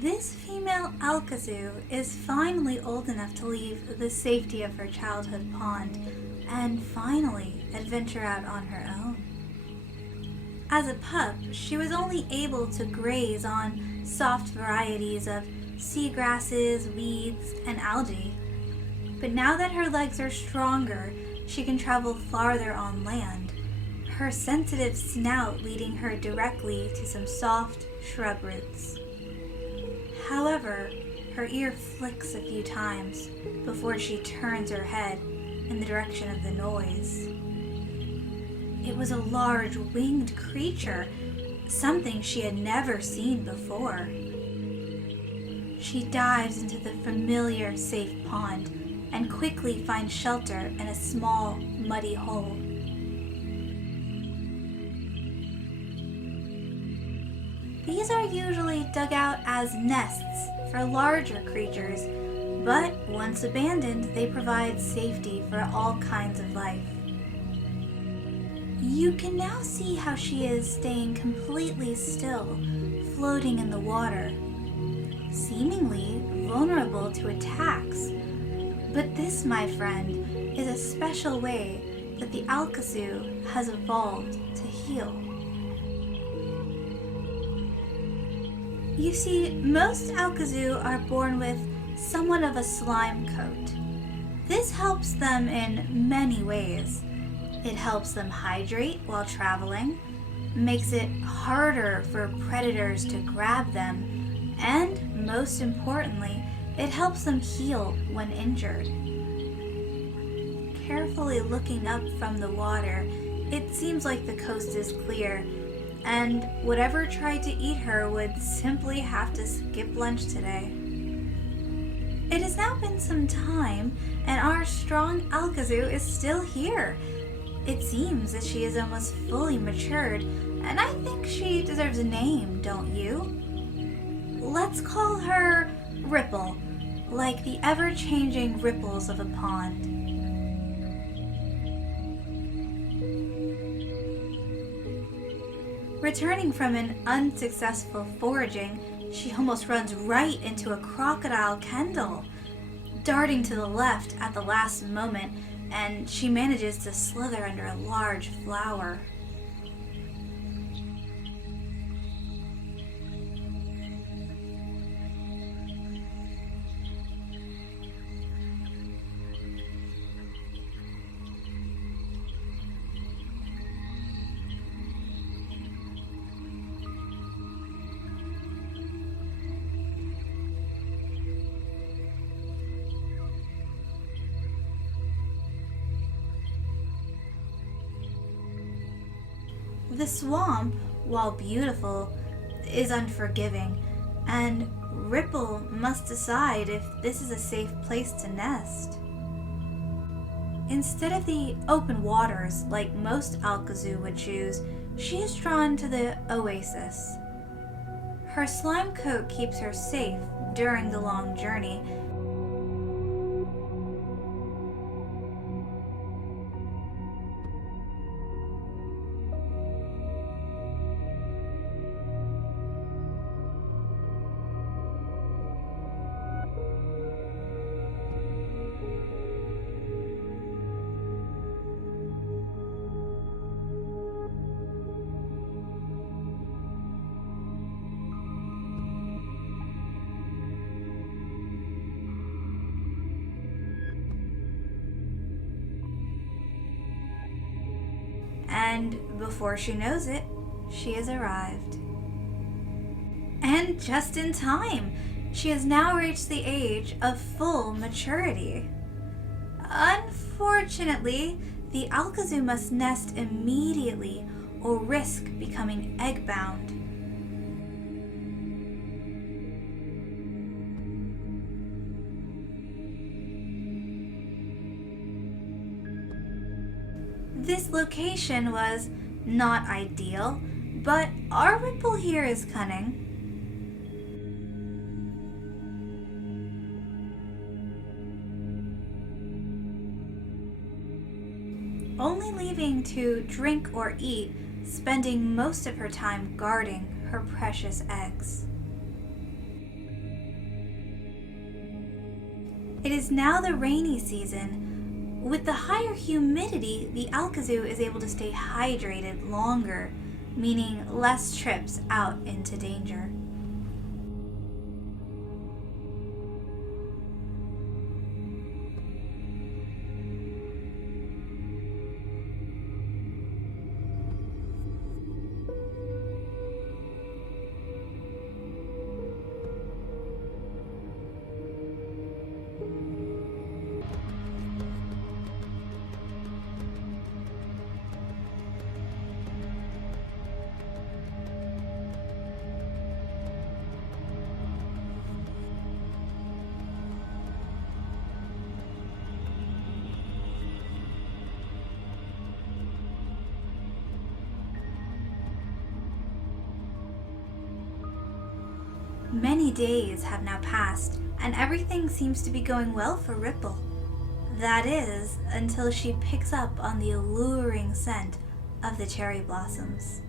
This female Alkaksu is finally old enough to leave the safety of her childhood pond and finally adventure out on her own. As a pup, she was only able to graze on soft varieties of seagrasses, weeds, and algae. But now that her legs are stronger, she can travel farther on land, her sensitive snout leading her directly to some soft shrub roots. However, her ear flicks a few times before she turns her head in the direction of the noise. It was a large winged creature, something she had never seen before. She dives into the familiar safe pond and quickly finds shelter in a small, muddy hole. These are usually dug out as nests for larger creatures, but once abandoned, they provide safety for all kinds of life. You can now see how she is staying completely still, floating in the water, seemingly vulnerable to attacks. But this, my friend, is a special way that the Alkaksu has evolved to heal. You see, most Alkaksu are born with somewhat of a slime coat. This helps them in many ways. It helps them hydrate while traveling, makes it harder for predators to grab them, and most importantly, it helps them heal when injured. Carefully looking up from the water, it seems like the coast is clear, and whatever tried to eat her would simply have to skip lunch today. It has now been some time, and our strong Alkaksu is still here. It seems that she is almost fully matured, and I think she deserves a name, don't you? Let's call her Ripple, like the ever-changing ripples of a pond. Returning from an unsuccessful foraging, she almost runs right into a crocodile Kendall. Darting to the left at the last moment, and she manages to slither under a large flower. The swamp, while beautiful, is unforgiving, and Ripple must decide if this is a safe place to nest. Instead of the open waters like most Alkaksu would choose, she is drawn to the oasis. Her slime coat keeps her safe during the long journey. And before she knows it, she has arrived. And just in time, she has now reached the age of full maturity. Unfortunately, the Alkaksu must nest immediately or risk becoming egg-bound. This location was not ideal, but our Ripple here is cunning. Only leaving to drink or eat, spending most of her time guarding her precious eggs. It is now the rainy season. With the higher humidity, the Alkaksu is able to stay hydrated longer, meaning less trips out into danger. Many days have now passed, and everything seems to be going well for Ripple. That is, until she picks up on the alluring scent of the cherry blossoms.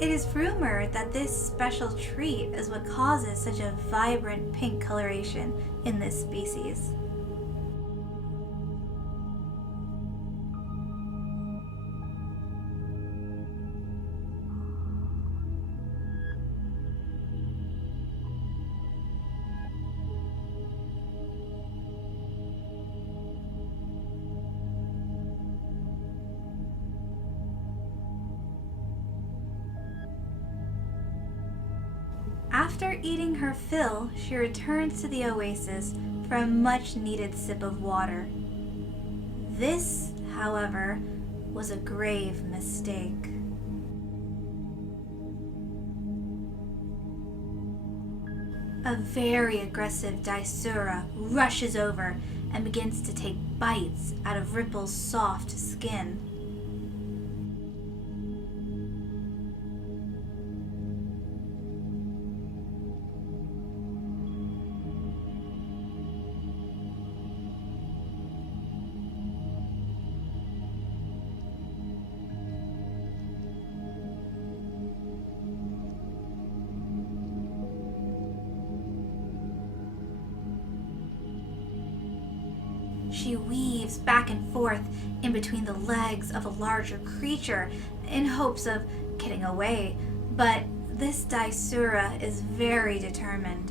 It is rumored that this special treat is what causes such a vibrant pink coloration in this species. After eating her fill, she returns to the oasis for a much-needed sip of water. This, however, was a grave mistake. A very aggressive Daisura rushes over and begins to take bites out of Ripple's soft skin. She weaves back and forth in between the legs of a larger creature in hopes of getting away, but this Daisura is very determined.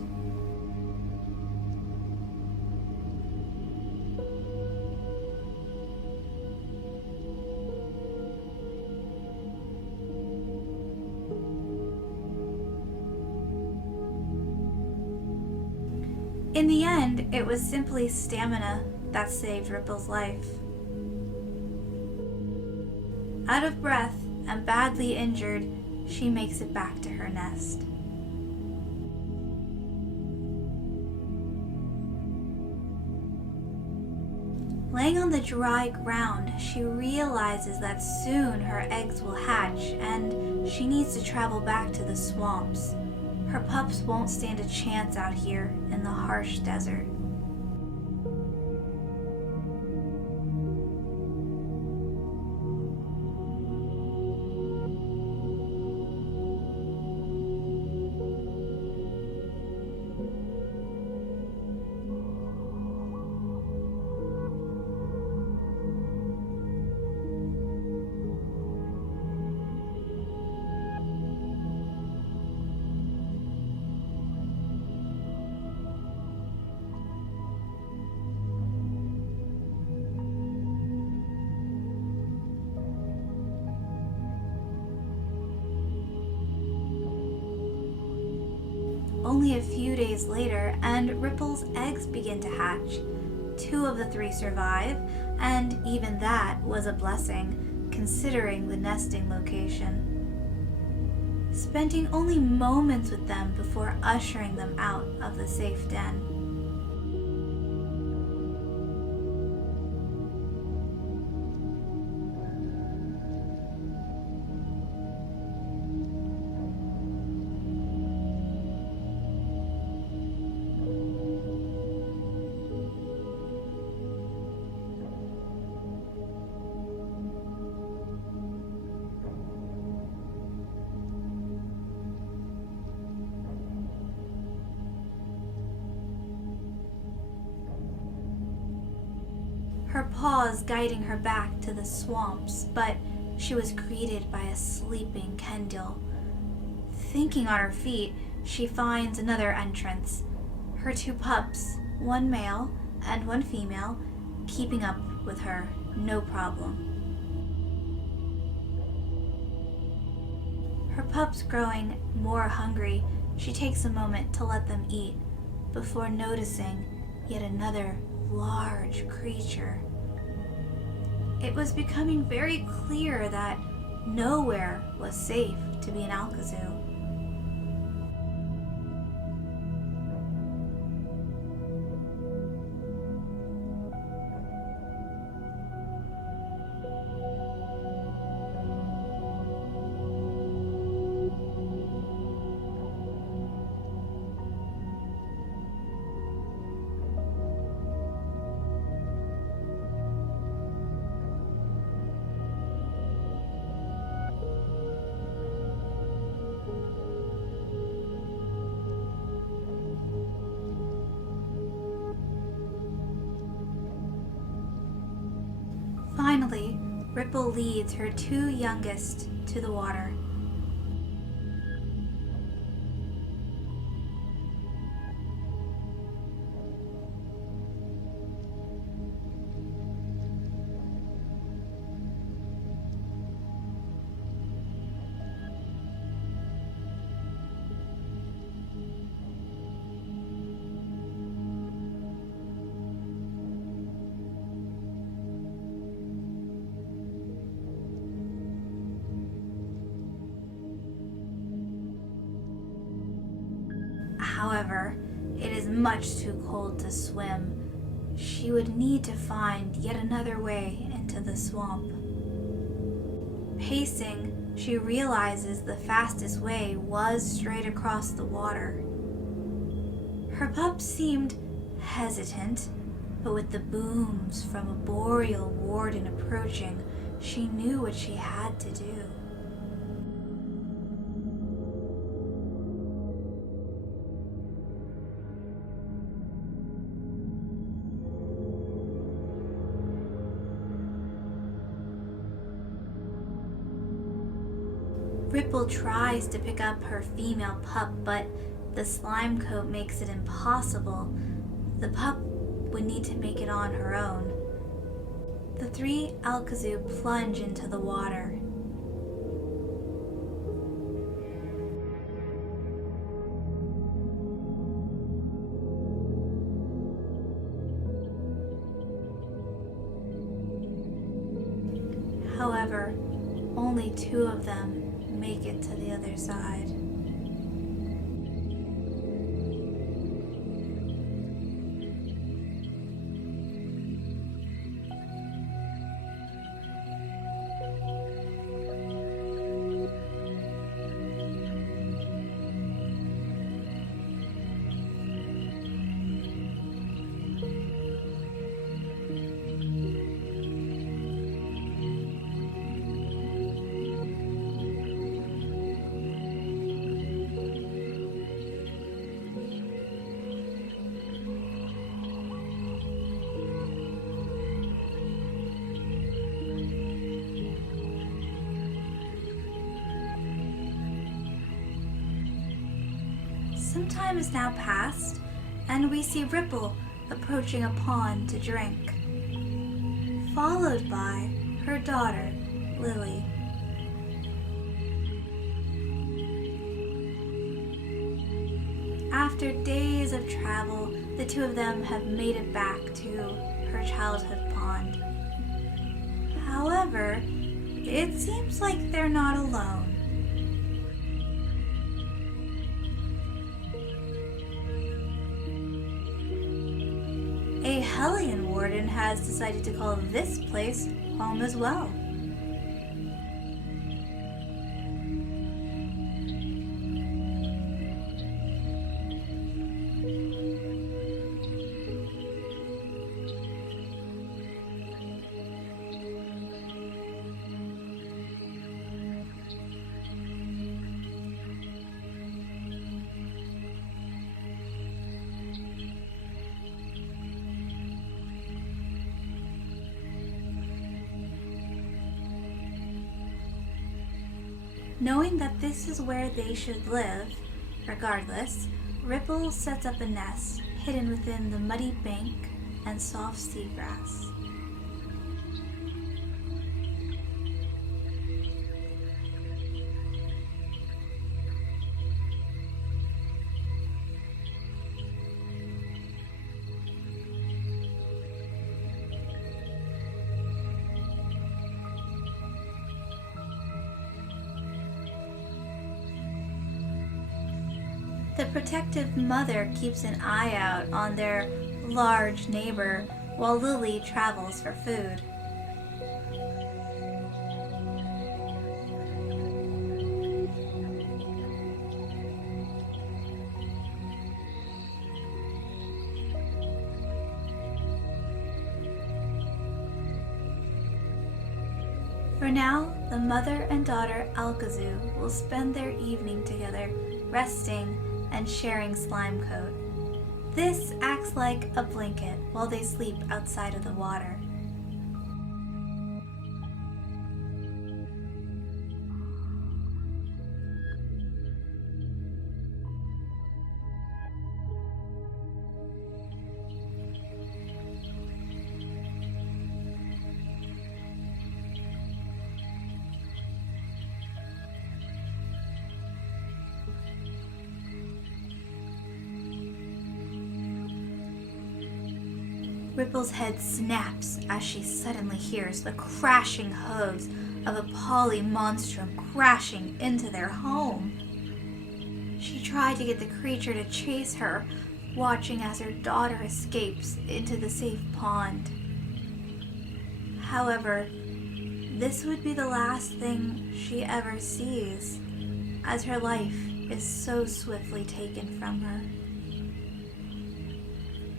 In the end, it was simply stamina that saved Ripple's life. Out of breath and badly injured, she makes it back to her nest. Laying on the dry ground, she realizes that soon her eggs will hatch and she needs to travel back to the swamps. Her pups won't stand a chance out here in the harsh desert. Only a few days later, and Ripple's eggs begin to hatch. 2 of the 3 survive, and even that was a blessing, considering the nesting location. spending only moments with them before ushering them out of the safe den. Her paws guiding her back to the swamps, but she was greeted by a sleeping Kendall. Thinking on her feet, she finds another entrance. Her two pups, one male and one female, keeping up with her, no problem. Her pups growing more hungry, she takes a moment to let them eat before noticing yet another large creature. It was becoming very clear that nowhere was safe to be an Alkaksu. Finally, Ripple leads her two youngest to the water. However, it is much too cold to swim. She would need to find yet another way into the swamp. Pacing, she realizes the fastest way was straight across the water. Her pups seemed hesitant, but with the booms from a boreal warden approaching, she knew what she had to do. Ripple tries to pick up her female pup, but the slime coat makes it impossible. The pup would need to make it on her own. The three Alkaksu plunge into the water. However, only two of them make it to the other side. Some time has now passed, and we see Ripple approaching a pond to drink, followed by her daughter, Lily. After days of travel, the two of them have made it back to her childhood pond. However, it seems like they're not alone. Hellion Warden has decided to call this place home as well. Knowing that this is where they should live, regardless, Ripple sets up a nest hidden within the muddy bank and soft seagrass. The protective mother keeps an eye out on their large neighbor while Lily travels for food. For now, the mother and daughter Alkaksu will spend their evening together, resting and sharing slime coat. This acts like a blanket while they sleep outside of the water. Ripple's head snaps as she suddenly hears the crashing hooves of a polymonstrum crashing into their home. She tried to get the creature to chase her, watching as her daughter escapes into the safe pond. However, this would be the last thing she ever sees, as her life is so swiftly taken from her.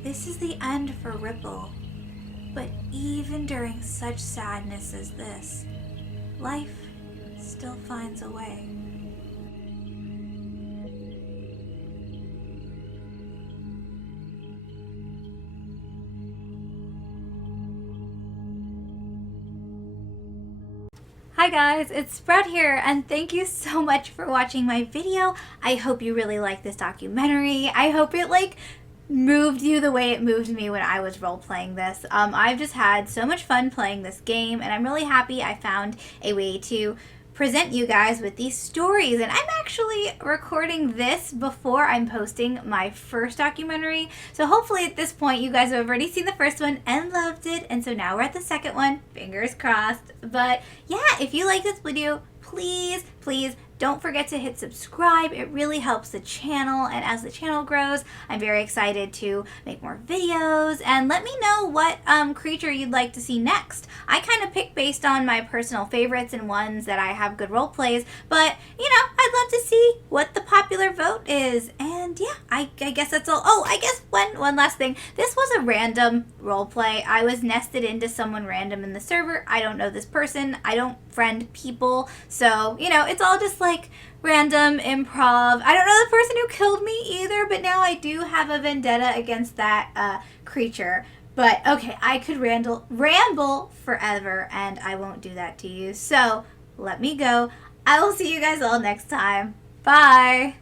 This is the end for Ripple, but even during such sadness as this, life still finds a way. Hi guys, it's Sprout here, and thank you so much for watching my video. I hope you really like this documentary. I hope it moved you the way it moved me when I was role-playing this. I've just had so much fun playing this game, and I'm really happy I found a way to present you guys with these stories. And I'm actually recording this before I'm posting my first documentary, so hopefully at this point you guys have already seen the first one and loved it, and so now we're at the second one. Fingers crossed. But yeah, if you like this video, please don't forget to hit subscribe. It really helps the channel, and as the channel grows, I'm very excited to make more videos. And let me know what creature you'd like to see next. I kind of pick based on my personal favorites and ones that I have good role plays, but you know, I'd love to see what the popular vote is. And yeah, I guess that's all. Oh, I guess one last thing. This was a random role play. I was nested into someone random in the server. I don't know this person. I don't friend people, so you know, it's all just random improv. I don't know the person who killed me either, but now I do have a vendetta against that creature. But okay, I could ramble forever, and I won't do that to you, so let me go. I will see you guys all next time. Bye!